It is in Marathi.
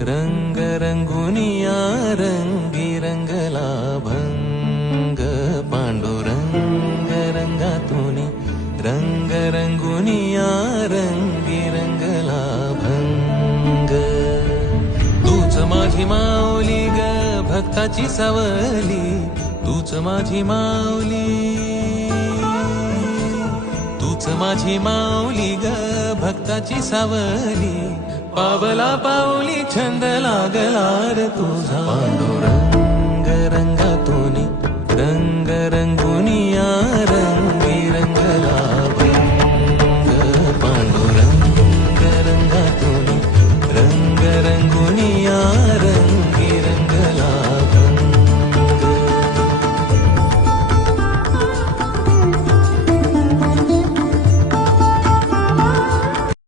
रंग रंगुनिया रंगी रंगला भंग पांडुरंग रंगातुनी रंग रंगुनिया रंगी रंगला भंग तूच माझी माऊली ग भक्ताची सावली तूच माझी माऊली तूच माझी माऊली ग भक्ताची सावली पावला पाऊली छंद लागला रे तुझा पांडुरंग रंगातुनी रंग रंगुनिया रंग